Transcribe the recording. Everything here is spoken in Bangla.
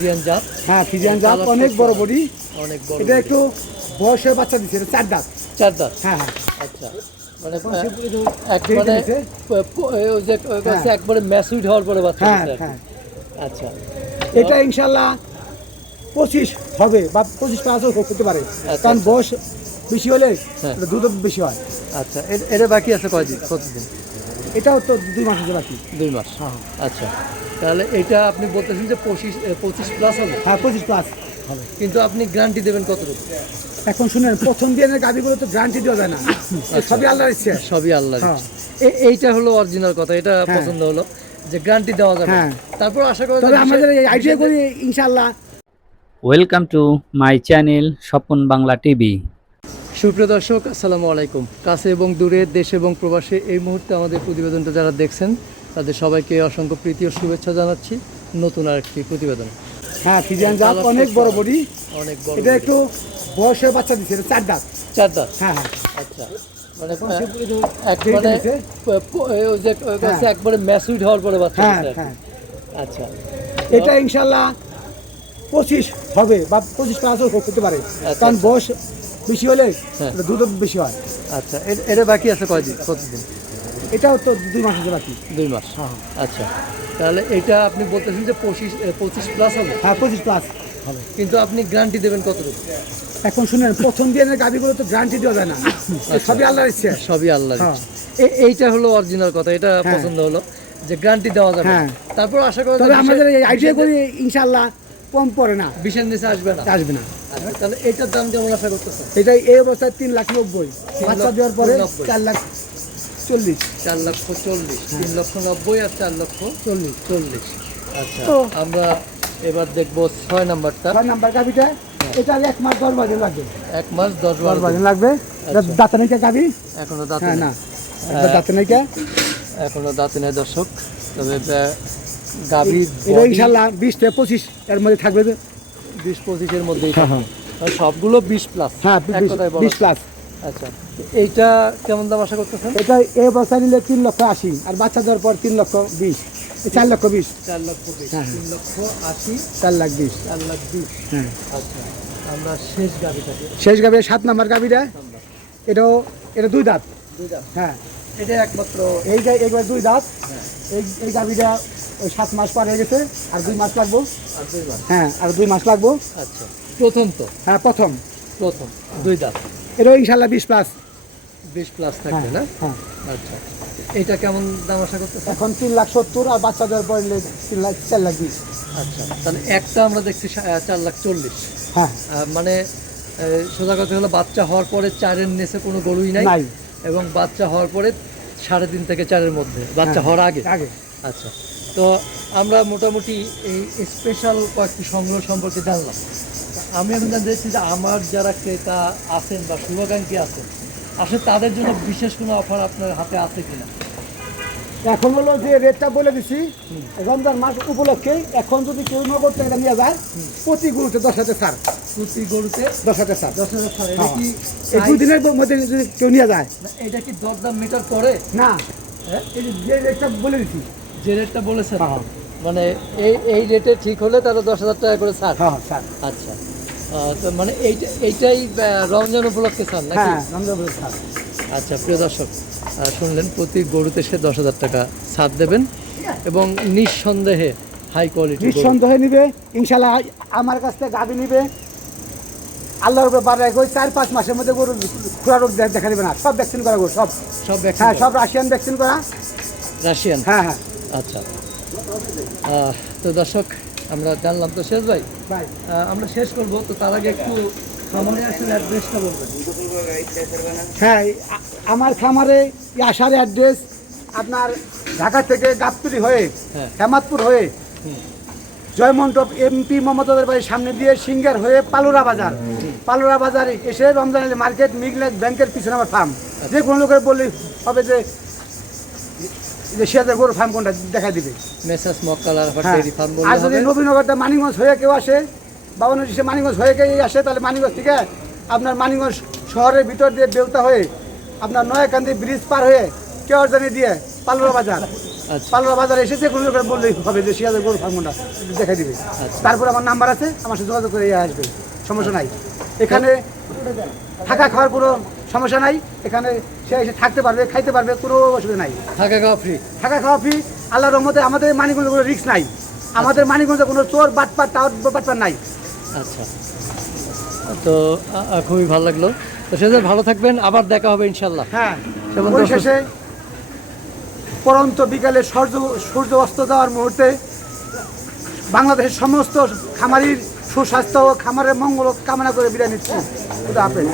জাত হ্যাঁ ফিজিয়ান জাত অনেক বড় বডি। অনেক বড় এটা একটু বয়সের বাচ্চা দিচ্ছে এটা চার দাঁত। চার দাঁত? হ্যাঁ হ্যাঁ। আচ্ছা। মানে বয়সে পুরো যে এক যেটা মানে দিছে, প- প- ওই যে ওই কাছে হ্যাঁ। একবারে ম্যাসুইড হওয়ার পরে বাচ্চা হ্যাঁ দিচ্ছে আর কি। হ্যাঁ। আচ্ছা। এটা ইনশাল্লাহ পঁচিশ হবে বা পঁচিশ প্লাসও করতে পারে। আচ্ছা, কারণ আচ্ছা। বয়স বেশি হলে হ্যাঁ। দুধ বেশি হয়। আচ্ছা এটা বাকি আছে কয়দিন? কতদিন? এটাও তো দুই মাস হচ্ছে বাকি। দুই মাস। হ্যাঁ। আচ্ছা। তাহলে এটা আপনি বলতেছেন যে পঁচিশ পঁচিশ প্লাস হবে? হ্যাঁ পঁচিশ প্লাস হবে। কিন্তু আপনি গ্যারান্টি দেবেন কতটুকু এখন শুনেন প্রথম দিনের গাড়িগুলো তো গ্যারান্টি দেওয়া যায় না। সবই আল্লাহর ইচ্ছে। সবই আল্লাহ হ্যাঁ। এইটা হলো অরিজিনাল কথা এটা হ্যাঁ। পছন্দ হলো যে গ্যারান্টি দেওয়া যাবে। হ্যাঁ। তারপর আশা করা তবে আমাদের এই আইডিয়া করি ইনশাল্লাহ welcome to my channel Swapan Bangla TV সুপ্রিয় দর্শক আসসালামু আলাইকুম। কাছে এবং দূরে দেশে এবং প্রবাসে এই মুহূর্তে আমাদের প্রতিবেদনটা যারা দেখছেন তাদের সবাইকে অসংখ্য প্রীতি ও শুভেচ্ছা জানাচ্ছি। নতুন আরেকটি প্রতিবেদন। হ্যাঁ ফিজিয়ান জাত অনেক বড় বডি। অনেক বড় এটা একটু বয়সের বাচ্চা দিচ্ছে এটা চার দাঁত। চার দাঁত? হ্যাঁ হ্যাঁ। আচ্ছা। মানে বয়সে ওই যে হ্যাঁ। একবারে ম্যাসুইড হওয়ার পরে বাচ্চা হ্যাঁ। হ্যাঁ। আচ্ছা। এটা ইনশাল্লাহ পঁচিশ হবে বা পঁচিশ প্লাসও করতে পারে। আচ্ছা, কারণ আচ্ছা। বয়স বেশি হলে হ্যাঁ। দুধ বেশি হয়। আচ্ছা। এটা বাকি আছে কয়দিন? কতদিন? এটাও তো দুই মাস হচ্ছে বাকি। দুই মাস হ্যাঁ আচ্ছা। তাহলে এটা আপনি বলতেছেন যে পঁচিশ পঁচিশ প্লাস হবে? হ্যাঁ পঁচিশ প্লাস হবে। কিন্তু আপনি গ্যারান্টি দেবেন কতটুকু এখন শুনেন প্রথম দিনের গাড়িগুলো তো গ্যারান্টি দেওয়া যায় না। সবই আল্লাহর ইচ্ছে। সবই আল্লাহ হ্যাঁ। এইটা হলো অরিজিনাল কথা এটা হ্যাঁ। পছন্দ হলো যে গ্যারান্টি দেওয়া যাবে। হ্যাঁ। তারপর আশা করা তবে আমাদের এই আইডিয়া করি ইনশাল্লাহ কম পড়ে না। বিশের নিচে আসবে না। আসবে না। আচ্ছা, তাহলে এটার দাম কেমন আশা করতেছেন? এটা এই অবস্থায় তিন লাখ নব্বই। বাচ্চা দেওয়ার পরে চার লাখ চল্লিশ। চার লক্ষ চল্লিশ তিন লক্ষ নব্বই আর চার লক্ষ চল্লিশ চল্লিশ। আচ্ছা আমরা এবার দেখব ছয় নাম্বারটা। ছয় নাম্বার গাভিটা এটা এক মাস দশ বাজে লাগবে। এক মাস দশ দশ বারো বাজে লাগবে। দাঁতে নাকি গাভি? এখনও দাঁতে হ্যাঁ নেই। না। দাঁতে নাকি এখনও দাঁতে নেই দর্শক। তবে আহ, গাভীর ইনশাল্লাহ বিশ থেকে পঁচিশ এর মধ্যে থাকবে। বিশ পঁচিশের মধ্যেই হ্যাঁ। আর সবগুলো বিশ প্লাস হ্যাঁ বিশ প্লাস আচ্ছা। এইটা কেমন দাম আশা করতেছেন? এটা এই অবস্থায় নিলে তিন লক্ষ আশি আর বাচ্চা দেওয়ার পর তিন লক্ষ বিশ চার লক্ষ বিশ। চার লক্ষ বিশ হ্যাঁ। তিন লক্ষ আশি চার লাখ বিশ। চার লাখ বিশ। হ্যাঁ। আচ্ছা আমরা শেষ গাড়িটাকে শেষ গাভি সাত নাম্বার গাভিটা এটাও এটা দুই দাঁত। দুই দাম হ্যাঁ। এটা একমাত্র এই একবার দুই দাঁত। এই এই গাভিটা ওই সাত মাস পার হয়ে গেছে আর দুই মাস লাগবো। আর দুই মাস। হ্যাঁ আর দুই মাস লাগবো। আচ্ছা প্রথম তো? হ্যাঁ প্রথম। প্রথম দুই দাম এটাও ইনশাল্লাহ বিশ প্লাস বিশ প্লাস হ্যাঁ থাকবে না? হ্যাঁ। আচ্ছা। এটা কেমন দাম আশা করতেছেন? এখন তিন লাখ সত্তর আর বাচ্চা দেওয়ার পর তিন লাখ চার লাখ বিশ। আচ্ছা তাহলে একটা আমরা দেখছি চার লাখ চল্লিশ। হ্যাঁ। মানে সোজা কথা হলো বাচ্চা হওয়ার পরে চারের নিচে কোনো গরুই নাই এবং বাচ্চা হওয়ার পরে সাড়ে তিন থেকে চারের মধ্যে বাচ্চা হ্যাঁ, হওয়ার আগে। আগে। আচ্ছা তো আমরা মোটামুটি এই স্পেশাল কয়েকটি সংগ্রহ সম্পর্কে জানলাম। আমি এখন জানতে চাইছি যে আমার যারা ক্রেতা আছেন বা শুভাকাঙ্ক্ষী আছেন আসলে তাদের জন্য বিশেষ কোনো অফার আপনার হাতে আছে কিনা? এখন হলো যে রেটটা বলে দিছি রমজান মাস উপলক্ষে এখন যদি কেউ নগদ টাকা নিয়ে যায় প্রতি গরুতে দশ হাজার ছাড়। প্রতি গরুতে দশ হাজার ছাড়। দশ হাজার ছাড় এটা কি এই দুই দিনের মধ্যে যদি কেউ নিয়ে যায়। না, এটা কি দরদাম মিটার করে? না। হ্যাঁ? এই যে- রেটটা বলে দিছি। যে রেটটা বলেছেন। হ্যাঁ। মানে এই এই রেটে ঠিক হলে তাহলে দশ হাজার টাকা করে ছাড়। হ্যাঁ ছাড়। আচ্ছা। তো মানে এইটা এইটাই রমজান উপলক্ষে ছাড় নাকি? হ্যাঁ রমজান ছাড়। আচ্ছা প্রিয় দর্শক শুনলেন প্রতি গরুতে সে দশ হাজার টাকা ছাড় দেবেন এবং নিঃসন্দেহে হাই কোয়ালিটি নিঃসন্দেহে নিবে ইনশাল্লাহ আমার কাছ থেকে গাভি নিবে। আল্লাহর উপরে বার রাখবে ওই চার পাঁচ মাসের মধ্যে গরু খুরা রোগ দেখা দেবে না। সব ভ্যাকসিন করা গরু সব। সব হ্যাঁ সব রাশিয়ান ভ্যাকসিন করা। রাশিয়ান হ্যাঁ হ্যাঁ। আচ্ছা। তো দর্শক আমরা জানলাম তো শেষ ভাই। আমরা শেষ করব তো তার আগে একটু খামারে আসলে অ্যাড্রেসটা বলবেন। হ্যাঁ আমার খামারে আসার অ্যাড্রেস আপনার ঢাকা থেকে গাবতলি হয়ে হ্যাঁ। হেমাদপুর হয়ে জয়মন্টপ এমপি মমতাদের বাড়ির সামনে দিয়ে সিঙ্গার হয়ে পালুরা বাজার। পালুরা বাজারে এসে রমজান মার্কেট মিগলেট ব্যাংকের পিছনে আমার ফার্ম যে কোনো লোকের বললে হবে যে যে সিয়াদের গরুর ফার্ম কোনটা দেখা দিবে। মেসাস মক্কালার হ্যাঁ। ফার্ম আর যদি নবীনগরটা মানিগঞ্জ হয়ে কেউ আসে বাবান্ন সে মানিগঞ্জ হয়ে কেউ আসে তাহলে মানিগঞ্জ থেকে আপনার মানিগঞ্জ শহরের ভিতর দিয়ে বেলতা হয়ে আপনার নয়াকান্দি ব্রিজ পার হয়ে কেওয়ারজানি দিয়ে পালুরা বাজার। আচ্ছা। পালুরা বাজারে এসে কোনো লোকের বললেই হবে যে সিরাজের গরু ফার্মটা দেখা দিবে। আচ্ছা। তারপর আমার নাম্বার আছে আমার সাথে যোগাযোগ করে আসবে সমস্যা নাই। এখানে থাকা খাওয়ার কোনো সমস্যা নাই এখানে সে এসে থাকতে পারবে খাইতে পারবে কোনো অসুবিধা নাই। থাকা খাওয়া ফ্রি থাকা খাওয়া ফ্রি আল্লাহর রহমতে আমাদের মানিকগঞ্জে কোনো রিস্ক নাই। আমাদের মানিকগঞ্জে কোনো চোর বাটপার টাওয়ার বাটপার নাই। আচ্ছা। তো খুবই ভালো লাগল। তো সেজন্য ভালো থাকবেন আবার দেখা হবে ইনশাল্লাহ হ্যাঁ পরিশেষে পরন্ত বিকালে সূর্য সূর্য অস্ত যাওয়ার মুহূর্তে বাংলাদেশের সমস্ত খামারির সুস্বাস্থ্য ও খামারের মঙ্গল কামনা করে বিদায় নিচ্ছি। খুদা হাফেজ।